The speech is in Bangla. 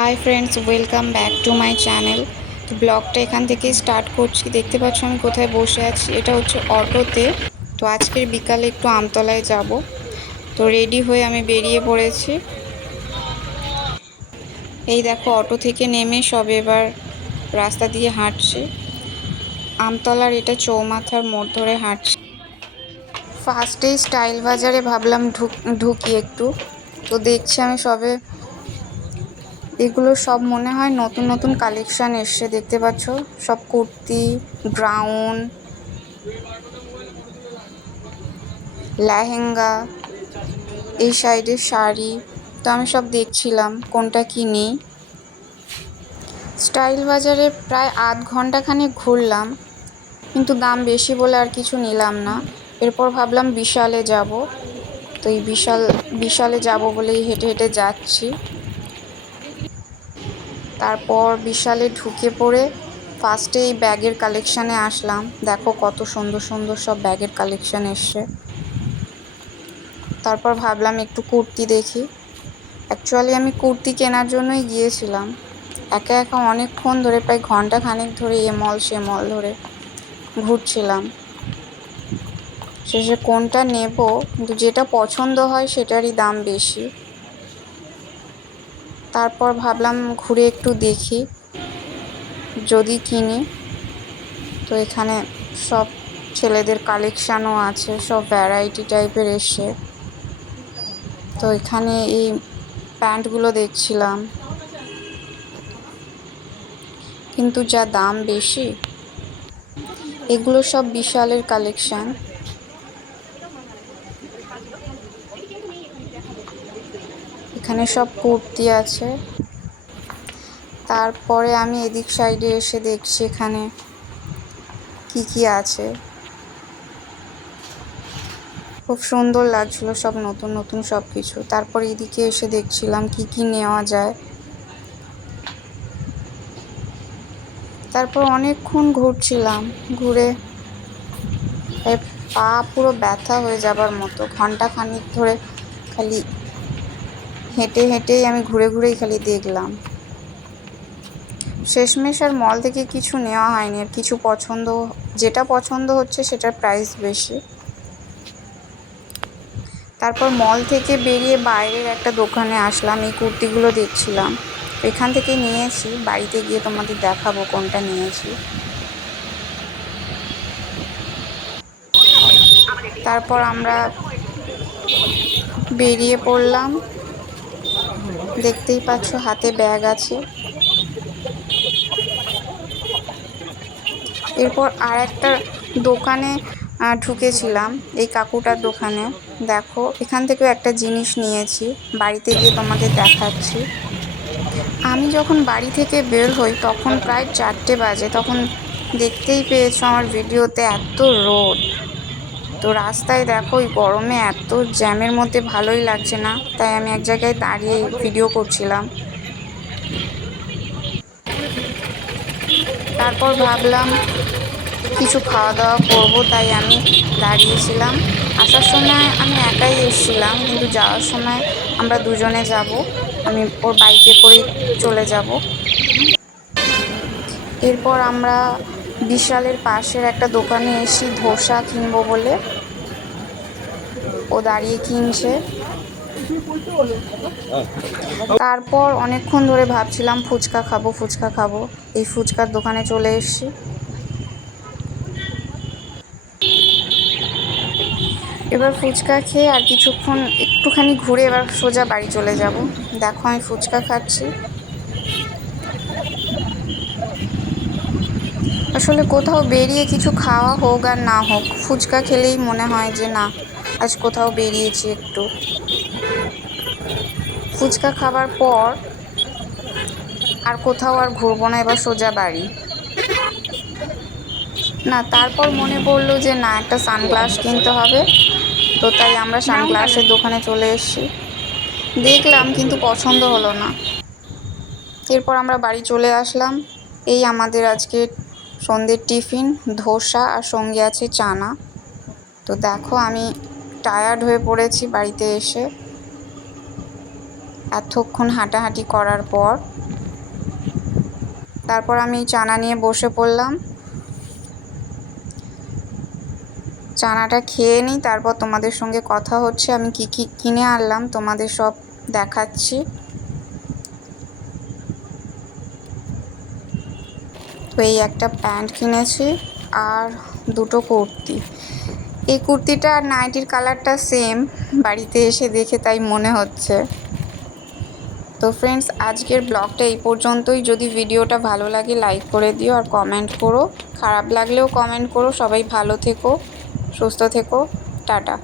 Hi friends, welcome back to my channel. তো ব্লগটা এখান থেকেই স্টার্ট করছি। দেখতে পাচ্ছ আমি কোথায় বসে আছি, এটা হচ্ছে অটোতে। তো আজকের বিকালে একটু আমতলায় যাব। তো রেডি হয়ে আমি বেরিয়ে পড়েছি। এই দেখো, অটো থেকে নেমে সব এবার রাস্তা দিয়ে হাঁটছি। আমতলার এটা চৌমাথার মোড় ধরে হাঁটছি। ফার্স্টেই স্টাইল বাজারে ভাবলাম ঢুকি একটু। তো দেখছি আমি সবে এগুলো সব মনে হয় নতুন নতুন কালেকশন এসছে। দেখতে পাচ্ছ সব কুর্তি, গ্রাউন, লেহেঙ্গা, এই সাইডে শাড়ি। তো আমি সব দেখছিলাম কোনটা কি নিই। স্টাইল বাজারে প্রায় আধ ঘন্টাখানেক ঘুরলাম, কিন্তু দাম বেশি বলে আর কিছু নিলাম না। এরপর ভাবলাম বিশালে যাব। তো এই বিশালে যাব বলেই হেঁটে হেঁটে যাচ্ছি। তারপর বিশালে ঢুকে পড়ে ফার্স্টে এই ব্যাগের কালেকশানে আসলাম। দেখো কত সুন্দর সুন্দর সব ব্যাগের কালেকশান এসছে। তারপর ভাবলাম একটু কুর্তি দেখি। অ্যাকচুয়ালি আমি কুর্তি কেনার জন্যই গিয়েছিলাম। একা একা অনেকক্ষণ ধরে, প্রায় ঘন্টা খানেক ধরে এ মল সে মল ধরে ঘুরছিলাম। শেষে কোনটা নেব, কিন্তু যেটা পছন্দ হয় সেটারই দাম বেশি। তারপর ভাবলাম ঘুরে একটু দেখি, যদি কিনি। তো এখানে সব ছেলেদের কালেকশানও আছে, সব ভ্যারাইটি টাইপের এসছে। তো এখানে এই প্যান্টগুলো দেখছিলাম, কিন্তু যা দাম বেশি। এগুলো সব বিশালের কালেকশান। এখানে সব কুর্তি আছে। তারপরে আমি এদিক সাইডে এসে দেখছি এখানে কি কি আছে। খুব সুন্দর লাগছিল সব নতুন নতুন সব কিছু। তারপর এদিকে এসে দেখছিলাম কি কি নেওয়া যায়। তারপর অনেকক্ষণ ঘুরছিলাম, ঘুরে পা পুরো ব্যথা হয়ে যাবার মতো। ঘন্টা খানিক ধরে খালি হেঁটে হেঁটেই আমি ঘুরে ঘুরেই খালি দেখলাম। শেষমেশ আর মল থেকে কিছু নেওয়া হয়নি। আর কিছু যেটা পছন্দ হচ্ছে সেটার প্রাইস বেশি। তারপর মল থেকে বেরিয়ে বাইরের একটা দোকানে আসলাম, এই কুর্তিগুলো দেখছিলাম। এখান থেকে নিয়েছি, বাড়িতে গিয়ে তোমাদের দেখাবো কোনটা নিয়েছি। তারপর আমরা বেরিয়ে পড়লাম। দেখতেই পাচ্ছ হাতে ব্যাগ আছে। এরপর আর একটা দোকানে ঢুকেছিলাম, এই কাকুটার দোকানে। দেখো এখান থেকেও একটা জিনিস নিয়েছি, বাড়িতে গিয়ে তোমাদের দেখাচ্ছি। আমি যখন বাড়ি থেকে বের হই তখন প্রায় 4টে বাজে। তখন দেখতেই পেয়েছো আমার ভিডিওতে এত রোদ। তো রাস্তায় দেখো এই গরমে এত জ্যামের মধ্যে ভালোই লাগছে না, তাই আমি এক জায়গায় দাঁড়িয়ে ভিডিও করছিলাম। তারপর ভাবলাম কিছু খাওয়া দাওয়া করবো, তাই আমি দাঁড়িয়েছিলাম। আসার সময় আমি একাই এসেছিলাম, কিন্তু যাওয়ার সময় আমরা দুজনে যাব। আমি ওর বাইকে করেই চলে যাব। এরপর আমরা বিশালের পাশের একটা দোকানে এসি ধোসা কিনবো বলে। ও দাঁড়িয়ে কিনছে। তারপর অনেকক্ষণ ধরে ভাবছিলাম ফুচকা খাবো ফুচকা খাবো। এই ফুচকার দোকানে চলে এসেছি। এবার ফুচকা খেয়ে আর কিছুক্ষণ একটুখানি ঘুরে এবার সোজা বাড়ি চলে যাব। দেখো আমি ফুচকা খাচ্ছি। আসলে কোথাও বেরিয়ে কিছু খাওয়া হোক আর না হোক, ফুচকা খেলেই মনে হয় যে না, আজ কোথাও বেরিয়েছি একটু। ফুচকা খাবার পর আর কোথাও আর ঘুরবো না, এবার সোজা বাড়ি। না, তারপর মনে পড়লো যে না, একটা সানগ্লাস কিনতে হবে। তো তাই আমরা সানগ্লাসের দোকানে চলে এসেছি। দেখলাম কিন্তু পছন্দ হলো না। এরপর আমরা বাড়ি চলে আসলাম। এই আমাদের আজকে সন্ধ্যের টিফিন, ধোসা আর সঙ্গে আছে চানা। তো দেখো আমি টায়ার্ড হয়ে পড়েছি বাড়িতে এসে। এতক্ষণ হাঁটাহাঁটি করার পর। তারপর আমি চানা নিয়ে বসে পড়লাম। চানাটা খেয়ে নিই, তারপর তোমাদের সঙ্গে কথা হচ্ছে। আমি কি কি কিনে আনলাম তোমাদের সব দেখাচ্ছি। তো এই একটা প্যান্ট কিনেছি আর দুটো কুর্তি। এই কুর্তিটা আর নাইটির কালারটা সেম, বাড়িতে এসে দেখে তাই মনে হচ্ছে। তো ফ্রেন্ডস, আজকের ব্লগটা এই পর্যন্তই। যদি ভিডিওটা ভালো লাগে লাইক করে দিও আর কমেন্ট করো। খারাপ লাগলেও কমেন্ট করো। সবাই ভালো থেকো, সুস্থ থেকো। টাটা।